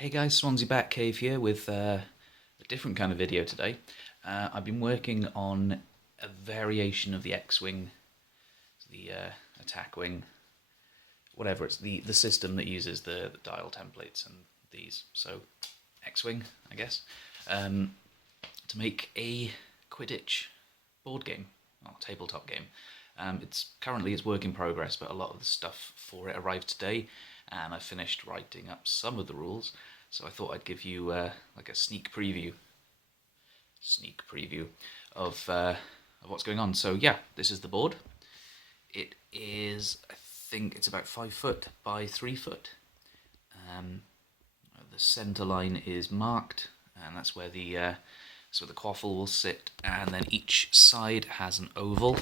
Hey guys, Swansea Batcave here with a different kind of video today. I've been working on a variation of the X-Wing, the attack wing, whatever, it's the system that uses the dial templates and these. So, X-Wing, I guess, to make a Quidditch board game, or tabletop game. It's work in progress, but a lot of the stuff for it arrived today, and I finished writing up some of the rules. So I thought I'd give you like a sneak preview of what's going on. So yeah, this is the board. It is, I think it's about 5 foot by 3 foot. The center line is marked, and that's where the quaffle will sit. And then each side has an oval,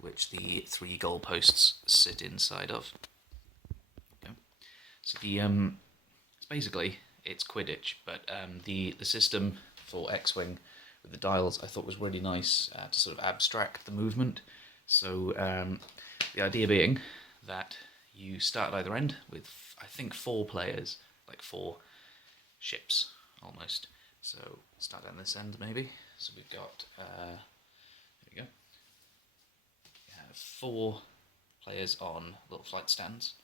which the 3 goalposts sit inside of. Okay. So it's Quidditch, but the system for X-Wing with the dials I thought was really nice to sort of abstract the movement. So the idea being that you start at either end with, I think, 4 players, like 4 ships almost. So start down this end maybe. So we've got there we go. We have 4 players on little flight stands.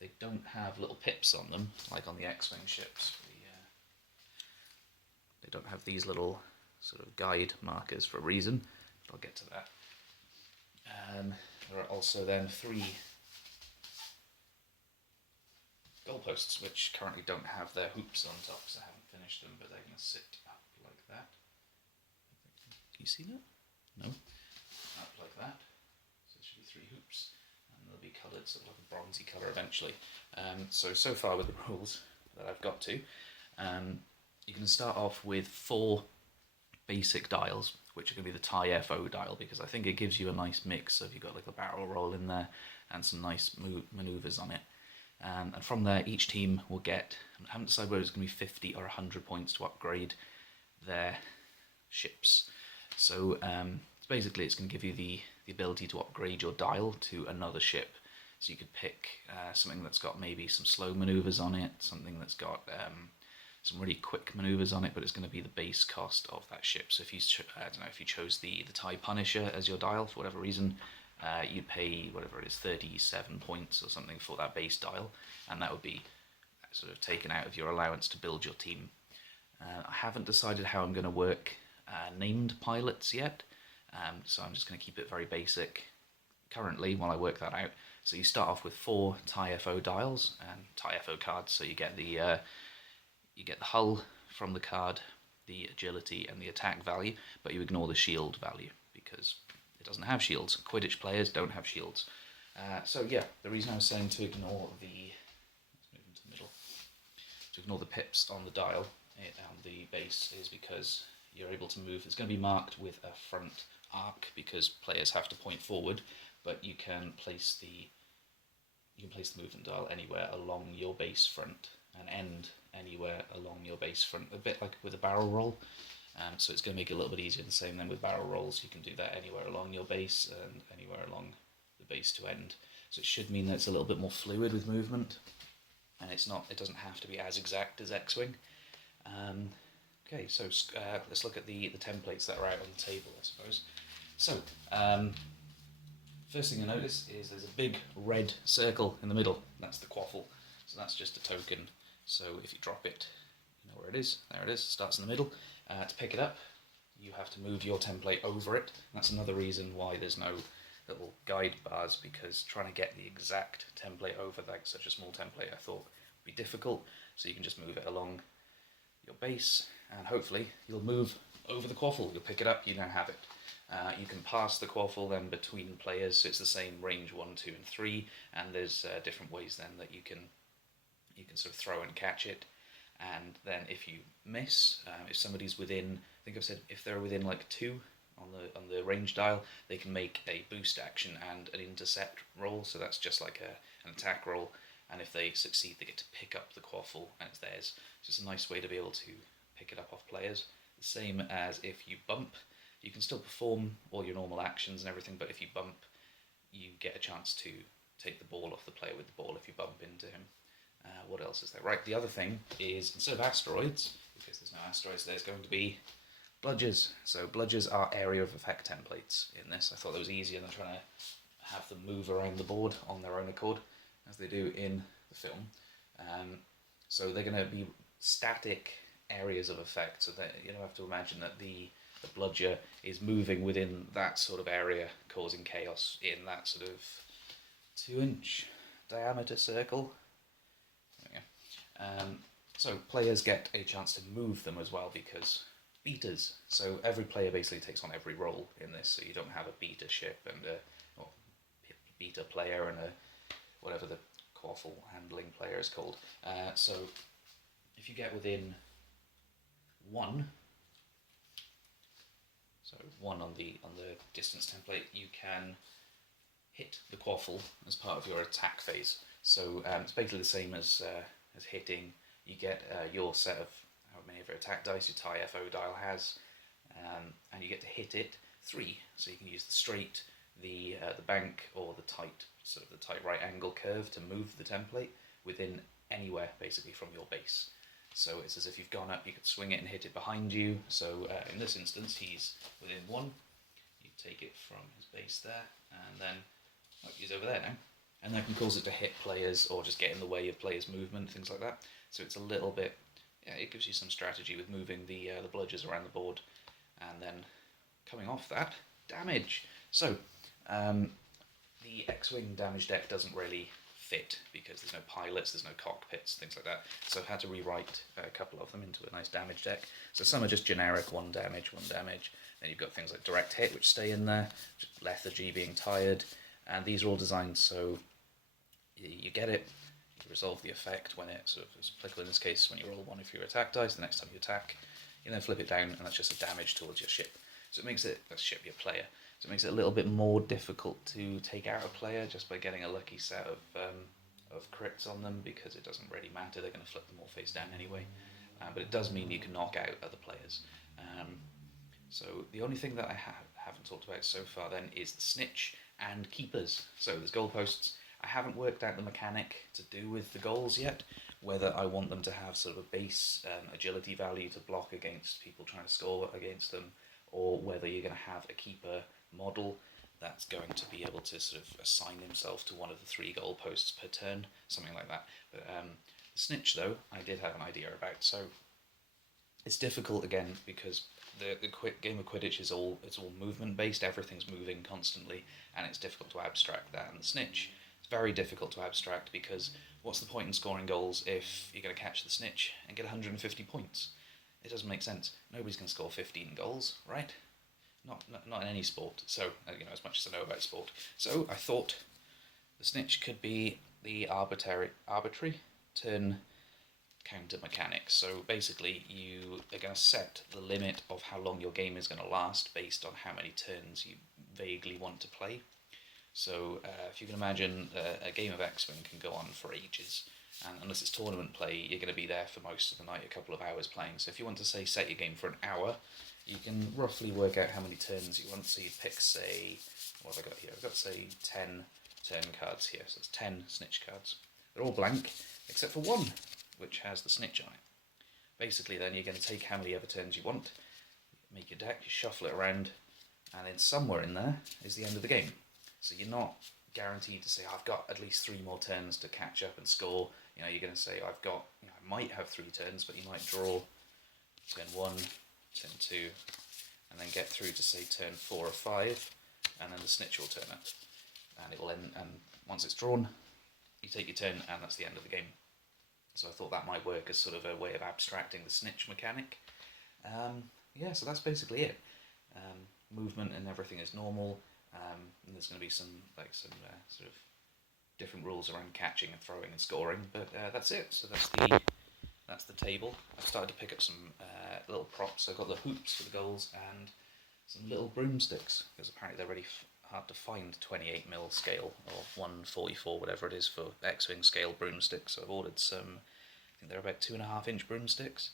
They don't have little pips on them, like on the X-Wing ships. They don't have these little sort of guide markers for a reason, but I'll get to that. There are also then 3 goalposts, which currently don't have their hoops on top, so I haven't finished them, but they're going to sit up like that. Can you see that? No? Up like that. So there should be 3 hoops. They'll be coloured sort of like a bronzy colour eventually. So far with the rules that I've got to, you can start off with 4 basic dials, which are going to be the TIE FO dial, because I think it gives you a nice mix. So you've got like a barrel roll in there and some nice manoeuvres on it. And from there, each team will get, I haven't decided whether it's going to be 50 or 100 points to upgrade their ships. So basically it's going to give you the ability to upgrade your dial to another ship. So you could pick something that's got maybe some slow maneuvers on it, something that's got some really quick maneuvers on it, but it's going to be the base cost of that ship. So if you if you chose the TIE Punisher as your dial for whatever reason, you'd pay whatever it is, 37 points or something for that base dial, and that would be sort of taken out of your allowance to build your team. I haven't decided how I'm going to work named pilots yet. So I'm just going to keep it very basic currently while I work that out. So you start off with 4 TIE FO dials and TIE FO cards. So you get the hull from the card, the agility and the attack value, but you ignore the shield value because it doesn't have shields. Quidditch players don't have shields. So yeah, the reason I was saying to ignore let's move into the middle, to ignore the pips on the dial and the base is because you're able to move. It's going to be marked with a front arc because players have to point forward, but you can place the movement dial anywhere along your base front and end anywhere along your base front, a bit like with a barrel roll. So it's going to make it a little bit easier. The same then with barrel rolls, you can do that anywhere along your base and anywhere along the base to end. So it should mean that it's a little bit more fluid with movement, and it doesn't have to be as exact as X-Wing. Okay, so let's look at the templates that are out on the table, I suppose. So, first thing you'll notice is there's a big red circle in the middle. That's the quaffle. So that's just a token. So if you drop it, you know where it is. There it is. It starts in the middle. To pick it up, you have to move your template over it. That's another reason why there's no little guide bars, because trying to get the exact template over like such a small template I thought would be difficult. So you can just move it along your base, and hopefully you'll move over the quaffle. You'll pick it up, you now have it. You can pass the quaffle then between players, so it's the same range 1, 2 and 3, and there's different ways then that you can sort of throw and catch it. And then if you miss, if somebody's within, I think I've said if they're within like 2 on the range dial, they can make a boost action and an intercept roll, so that's just like an attack roll, and if they succeed they get to pick up the quaffle and it's theirs. So it's a nice way to be able to pick it up off players. The same as if you bump, you can still perform all your normal actions and everything, but if you bump, you get a chance to take the ball off the player with the ball if you bump into him. What else is there? Right, the other thing is, instead of asteroids, because there's no asteroids, there's going to be bludgers. So bludgers are area of effect templates in this. I thought that was easier than trying to have them move around the board on their own accord, as they do in the film. So they're going to be static areas of effect, so that you don't have to imagine that the bludger is moving within that sort of area, causing chaos in that sort of 2-inch diameter circle. There we go. So players get a chance to move them as well, because beaters. So every player basically takes on every role in this. So you don't have a beater ship and a beater player and a whatever the quaffle handling player is called. So if you get within 1, so 1 on the distance template, you can hit the quaffle as part of your attack phase. So it's basically the same as hitting. You get your set of how many of your attack dice your TIE FO dial has, and you get to hit it 3. So you can use the straight, the bank, or the tight right angle curve to move the template within anywhere basically from your base. So it's as if you've gone up, you could swing it and hit it behind you. So in this instance, he's within 1. You take it from his base there, and then he's over there now. And that can cause it to hit players or just get in the way of players' movement, things like that. So it's a little bit, it gives you some strategy with moving the bludgers around the board. And then coming off that, damage. So the X-Wing damage deck doesn't really fit because there's no pilots, there's no cockpits, things like that. So I've had to rewrite a couple of them into a nice damage deck. So some are just generic, 1 damage, 1 damage. Then you've got things like direct hit, which stay in there, just lethargy, being tired. And these are all designed so you get it, you resolve the effect when it sort of is applicable. In this case, when you roll 1 of your attack dice, the next time you attack, you then flip it down, and that's just a damage towards your ship. So it makes it, that's ship, your player. So it makes it a little bit more difficult to take out a player just by getting a lucky set of crits on them, because it doesn't really matter, they're going to flip them all face down anyway. But it does mean you can knock out other players. So the only thing that I haven't talked about so far then is the snitch and keepers. So there's goalposts. I haven't worked out the mechanic to do with the goals yet, whether I want them to have sort of a base agility value to block against people trying to score against them, or whether you're going to have a keeper model that's going to be able to sort of assign himself to one of the 3 goalposts per turn, something like that. But the snitch, though, I did have an idea about. So it's difficult again because the game of Quidditch is all movement based. Everything's moving constantly, and it's difficult to abstract that. And the snitch, it's very difficult to abstract, because what's the point in scoring goals if you're going to catch the snitch and get 150 points? It doesn't make sense. Nobody's going to score 15 goals, right? Not in any sport. So as much as I know about sport. So I thought the snitch could be the arbitrary turn counter mechanics. So basically you are going to set the limit of how long your game is going to last based on how many turns you vaguely want to play. So if you can imagine a game of X-Wing can go on for ages, and unless it's tournament play, you're going to be there for most of the night, a couple of hours playing. So if you want to say set your game for an hour, you can roughly work out how many turns you want. So you pick, say, what have I got here? I've got, say, 10 turn cards here. So it's 10 snitch cards. They're all blank, except for 1, which has the snitch on it. Basically, then you're going to take how many ever turns you want, make your deck, you shuffle it around, and then somewhere in there is the end of the game. So you're not guaranteed to say, I've got at least 3 more turns to catch up and score. You're going to say, I've got, I might have 3 turns, but you might draw turn 1, turn 2, and then get through to, say, turn 4 or 5, and then the snitch will turn up. And it will end, and once it's drawn, you take your turn, and that's the end of the game. So I thought that might work as sort of a way of abstracting the snitch mechanic. So that's basically it. Movement and everything is normal. And there's going to be some sort of different rules around catching and throwing and scoring, but that's it. So that's the table. I've started to pick up some little props. I've got the hoops for the goals and some little broomsticks, because apparently they're really hard to find 28mm scale or 144, whatever it is, for X-Wing scale broomsticks. So I've ordered some, I think they're about 2.5-inch broomsticks.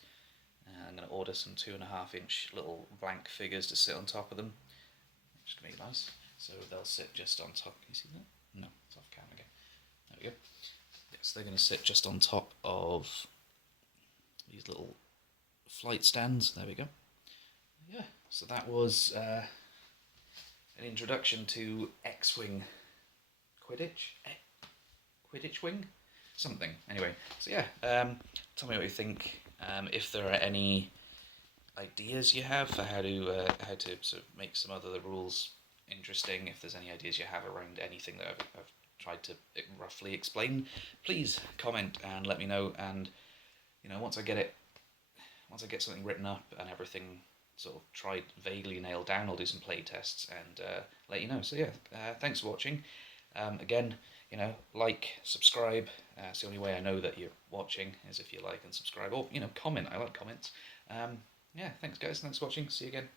I'm going to order some 2.5-inch little blank figures to sit on top of them, which is going to be nice. So they'll sit just on top. Can you see that? No, it's off camera again. There we go. Yeah, So they're going to sit just on top of these little flight stands. There we go. Yeah, so that was an introduction to X-Wing Quidditch? Quidditch Wing? Something. Anyway, so yeah, tell me what you think. If there are any ideas you have for how to sort of make some other rules interesting, if there's any ideas you have around anything that I've tried to roughly explain, please comment and let me know. And once I get something written up and everything sort of tried vaguely nailed down, I'll do some play tests and let you know. So yeah, thanks for watching. Again, like, subscribe. It's the only way I know that you're watching is if you like and subscribe, or comment. I like comments. Yeah, thanks guys. Thanks for watching. See you again.